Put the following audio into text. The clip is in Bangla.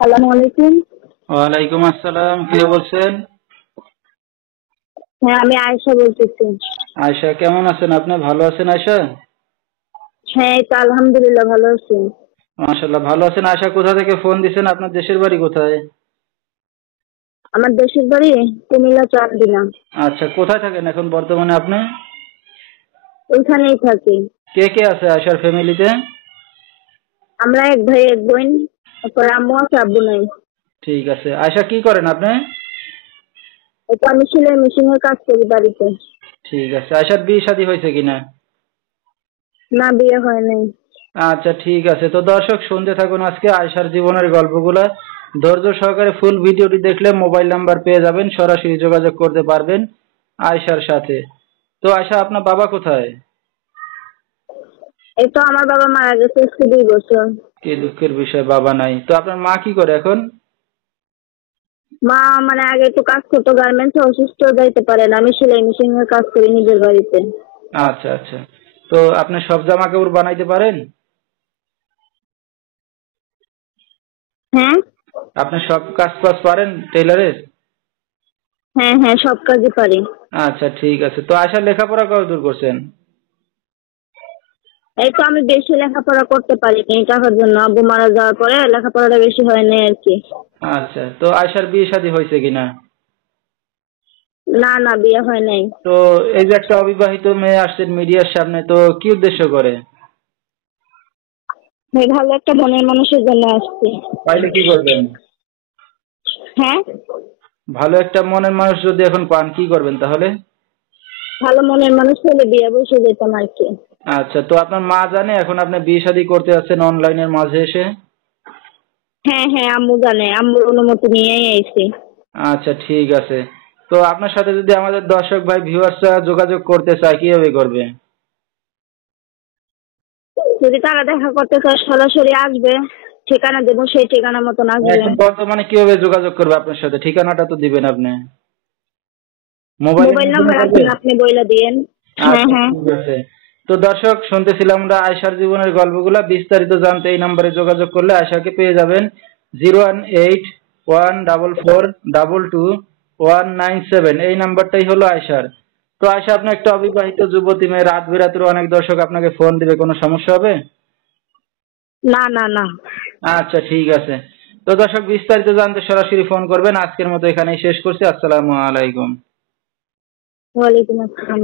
আসসালামু আলাইকুম। ওয়ালাইকুম আসসালাম। কে বলছেন? হ্যাঁ, আমি আয়েশা বলতেছি। আয়শা, কেমন আছেন আপনি? ভালো আছেন আয়শা? হ্যাঁ, এই তো আলহামদুলিল্লাহ ভালো আছি। মাশাআল্লাহ, ভালো আছেন। আয়শা, কোথা থেকে ফোন দিছেন? আপনার দেশের বাড়ি কোথায়? আমার দেশের বাড়ি কুমিল্লা চান্দিনা। আচ্ছা, কোথায় থাকেন এখন বর্তমানে আপনি? ওইখানেই থাকি। কে কে আছে আয়শার ফ্যামিলিতে? আমরা এক ভাই এক বোন। তারপর আম্মু আছে, আব্বু নাই। ঠিক আছে। আয়শা, কি করেন আপনি? এটা আমি সেলাই মেশিনের কাজ করি বাড়িতে। ঠিক আছে। আয়শার বিয়ে শাদী হয়েছে কিনা? না, বিয়ে হয় নাই। আচ্ছা, ঠিক আছে। তো দর্শক, শুনতে থাকুন আজকে আয়শার জীবনের গল্পগুলা। ধৈর্য সহকারে ফুল ভিডিওটি দেখলে মোবাইল নাম্বার পেয়ে যাবেন, সরাসরি যোগাযোগ করতে পারবেন আয়শার সাথে। তো আয়শা, আপনার বাবা কোথায়? এই তো আমার বাবা মারা গেছে আজকে 2 বছর। কি দুঃখের বিষয়, বাবা নাই। তো আপনার মা কি করে এখন? মা মানে আগে একটু কাজ করতো গার্মেন্টসে, অসুস্থ, যাইতে পারে না। আমি সেলাই মেশিনের কাজ করি নিজের বাড়িতে। আচ্ছা আচ্ছা। তো আপনি সব জামা কাপড় বানাইতে পারেন? হ্যাঁ আপনি সব কাজ বাজ পারেন টেইলারের? হ্যাঁ হ্যাঁ, সব কাজই পারি। আচ্ছা, ঠিক আছে। তো আয়শা, লেখাপড়া কতদূর করছেন? এই তো আমি বেশি লেখাপড়া করতে পারিনি টাকার জন্য, আব্বু মারা যাওয়ার পরে লেখাপড়াটা বেশি হয় নাই আর কি। আচ্ছা, তো আয়শার বিয়ে শাদী হয়েছে কিনা? না না, বিয়ে হয় নাই। তো এই যে একটা অবিবাহিত মেয়ে আসছেন মিডিয়ার সামনে, তো কি উদ্দেশ্য করে? ভাই, ভালো একটা মনের মানুষের জন্য আসছি। পাইলে কি করবেন? হ্যাঁ, ভালো একটা মনের মানুষ যদি এখন পান, কি করবেন তাহলে? ভালো মনের মানুষ হলে বিয়ে বসে যেতাম আর কি। আচ্ছা, তো আপনার মা জানে এখন আপনি বিয়ে শাদী করতে যাচ্ছেন অনলাইনের মাঝে এসে? হ্যাঁ হ্যাঁ, আম্মু জানে, আম্মুর অনুমতি নিয়েই আইছি। আচ্ছা, ঠিক আছে। তো আপনার সাথে যদি আমাদের দর্শক ভাই ভিউয়ার্সরা যোগাযোগ করতে চায়, কিভাবে করবে? যদি তারা দেখা করতে চায় সরাসরি আসবে, ঠিকানা দেবো, সেই ঠিকানা মতন আসবে। এখন বর্তমানে কিভাবে যোগাযোগ করবে আপনার সাথে? ঠিকানাটা তো দিবেন আপনি। মোবাইলের মোবাইল মাধ্যমে নাম্বার করবে? আছে, আপনি বইলা দিয়েন। হ্যাঁ আচ্ছা, হ্যাঁ। ঠিক আছে। তো দর্শক, শুনতেছিলাম আমরা আয়শার জীবনের গল্পগুলা। বিস্তারিত জানতে এই নম্বরে যোগাযোগ করলে আয়শাকে পেয়ে যাবেন। 018-144-22-197, এই নাম্বারটাই হলো আয়শার। তো আয়শা, আপনি একটা অবিবাহিত যুবতী মেয়ে, রাত বিরাতের অনেক দর্শক আপনাকে ফোন দিবে, কোনো সমস্যা হবে? না না না। আচ্ছা, ঠিক আছে। তো দর্শক, বিস্তারিত জানতে সরাসরি ফোন করবেন। আজকের মতো এখানেই শেষ করছি। আসসালামু আলাইকুম। ওয়ালাইকুম আসসালাম।